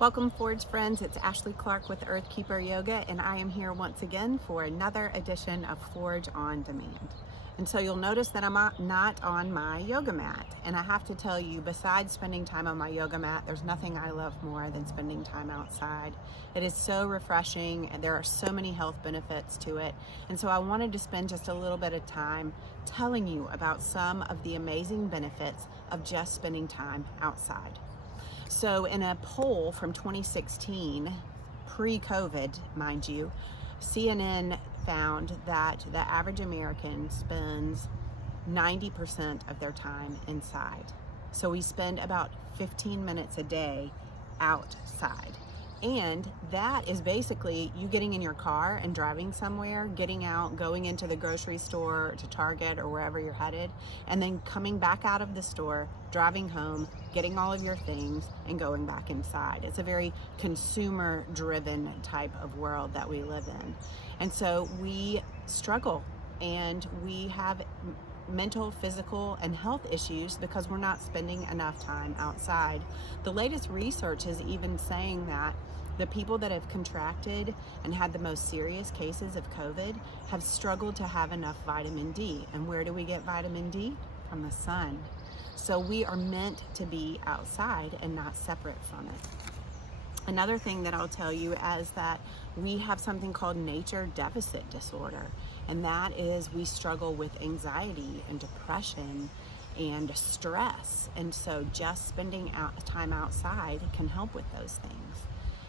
Welcome, Forge friends. It's Ashley Clarke with Earthkeeper Yoga, and I am here once again for another edition of Forge on Demand. And so you'll notice that I'm not on my yoga mat. And I have to tell you, besides spending time on my yoga mat, there's nothing I love more than spending time outside. It is so refreshing, and there are so many health benefits to it. And so I wanted to spend just a little bit of time telling you about some of the amazing benefits of just spending time outside. So in a poll from 2016, pre-COVID, mind you, CNN found that the average American spends 90% of their time inside. So we spend about 15 minutes a day outside. And that is basically you getting in your car and driving somewhere, getting out, going into the grocery store, to Target, or wherever you're headed, and then coming back out of the store, driving home, getting all of your things, and going back inside. It's a very consumer-driven type of world that we live in. And so we struggle, and we have mental, physical, and health issues because we're not spending enough time outside. The latest research is even saying that the people that have contracted and had the most serious cases of COVID have struggled to have enough vitamin D. And where do we get vitamin D? From the sun. So we are meant to be outside and not separate from it. Another thing that I'll tell you is that we have something called nature deficit disorder, and that is we struggle with anxiety and depression and stress, and so just spending time outside can help with those things.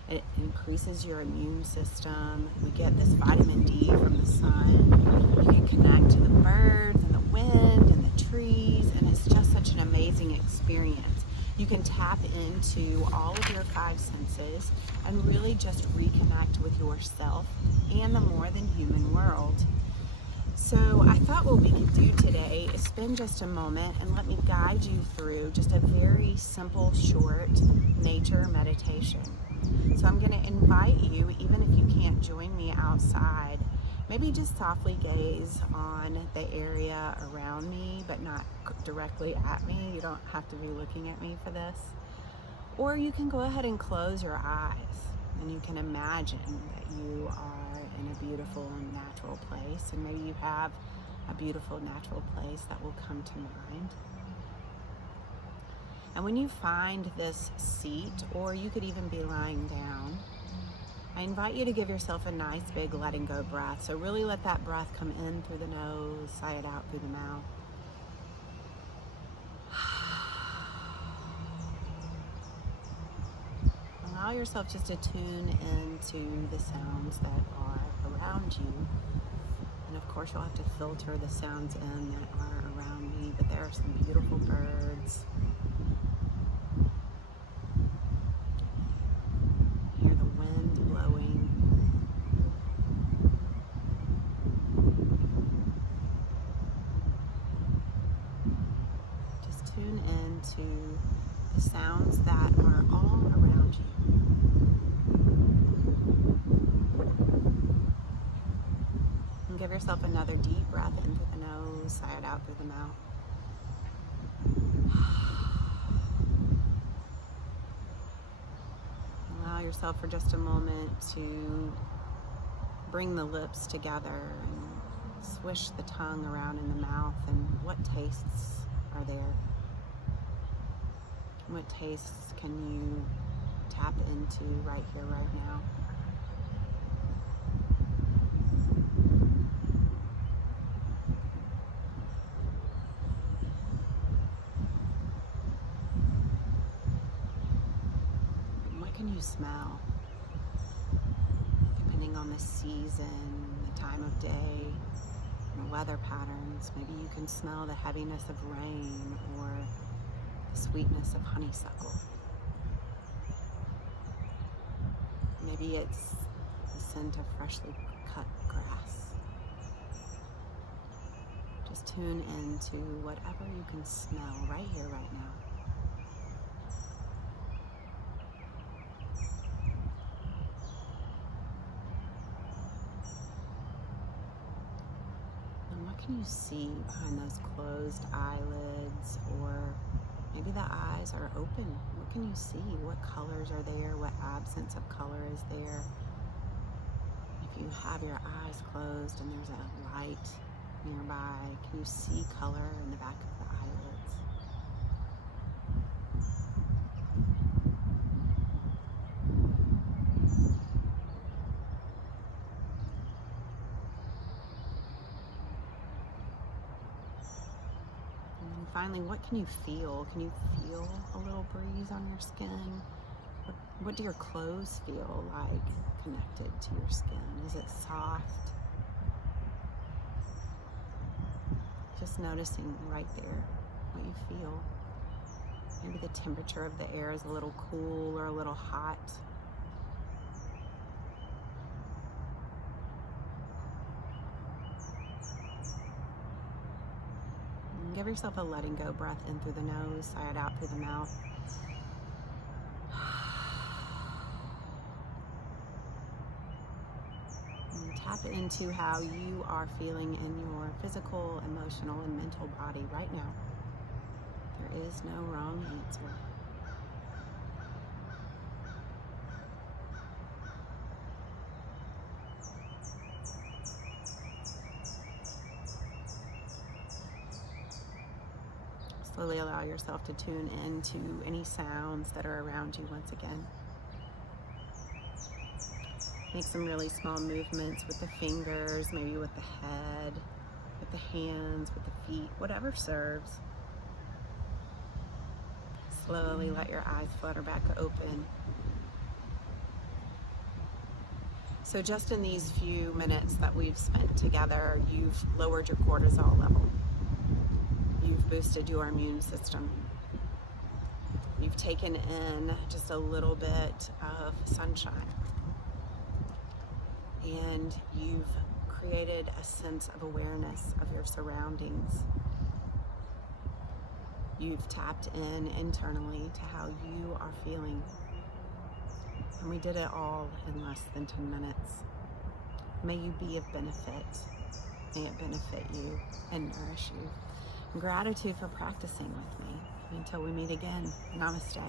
It increases your immune system. We get this vitamin D from the sun. You can connect to the birds and the wind and the trees, and it's just such an amazing experience. You can tap into all of your five senses and really just reconnect with yourself and the more than human world. So I thought what we could do today is spend just a moment and let me guide you through just a very simple, short nature meditation. So I'm going to invite you, even if you can't join me outside, maybe just softly gaze on the area around me, but not directly at me. You don't have to be looking at me for this. Or you can go ahead and close your eyes, and you can imagine that you are in a beautiful and natural place, and maybe you have a beautiful natural place that will come to mind. And when you find this seat, or you could even be lying down, I invite you to give yourself a nice big letting go breath. So really let that breath come in through the nose, sigh it out through the mouth. Allow yourself just to tune into the sounds that are around you. And of course you'll have to filter the sounds in that are around me, but there are some beautiful birds. Hear the wind blowing. Just tune into the sounds that are all around you. And give yourself another deep breath in through the nose, sigh it out through the mouth. Allow yourself for just a moment to bring the lips together and swish the tongue around in the mouth, and what tastes are there? What tastes can you tap into right here, right now? And what can you smell? Depending on the season, the time of day, and the weather patterns, maybe you can smell the heaviness of rain or the sweetness of honeysuckle. Maybe it's the scent of freshly cut grass. Just tune into whatever you can smell right here, right now. And what can you see behind those closed eyelids, or maybe the eyes are open? What What can you see? What colors are there? What absence of color is there? If you have your eyes closed and there's a light nearby, can you see color in the back of the eyelids? And then finally, what can you feel? Can you feel a little breeze on your skin? What do your clothes feel like connected to your skin? Is it soft? Just noticing right there what you feel. Maybe the temperature of the air is a little cool or a little hot. And give yourself a letting go breath in through the nose, sigh it out through the mouth. Tap into how you are feeling in your physical, emotional, and mental body right now. There is no wrong answer. Slowly allow yourself to tune into any sounds that are around you once again. Make some really small movements with the fingers, maybe with the head, with the hands, with the feet, whatever serves. Slowly let your eyes flutter back open. So just in these few minutes that we've spent together, you've lowered your cortisol level. You've boosted your immune system. You've taken in just a little bit of sunshine. And you've created a sense of awareness of your surroundings. You've tapped in internally to how you are feeling. And we did it all in less than 10 minutes. May you be of benefit. May it benefit you and nourish you. Gratitude for practicing with me. Until we meet again, namaste.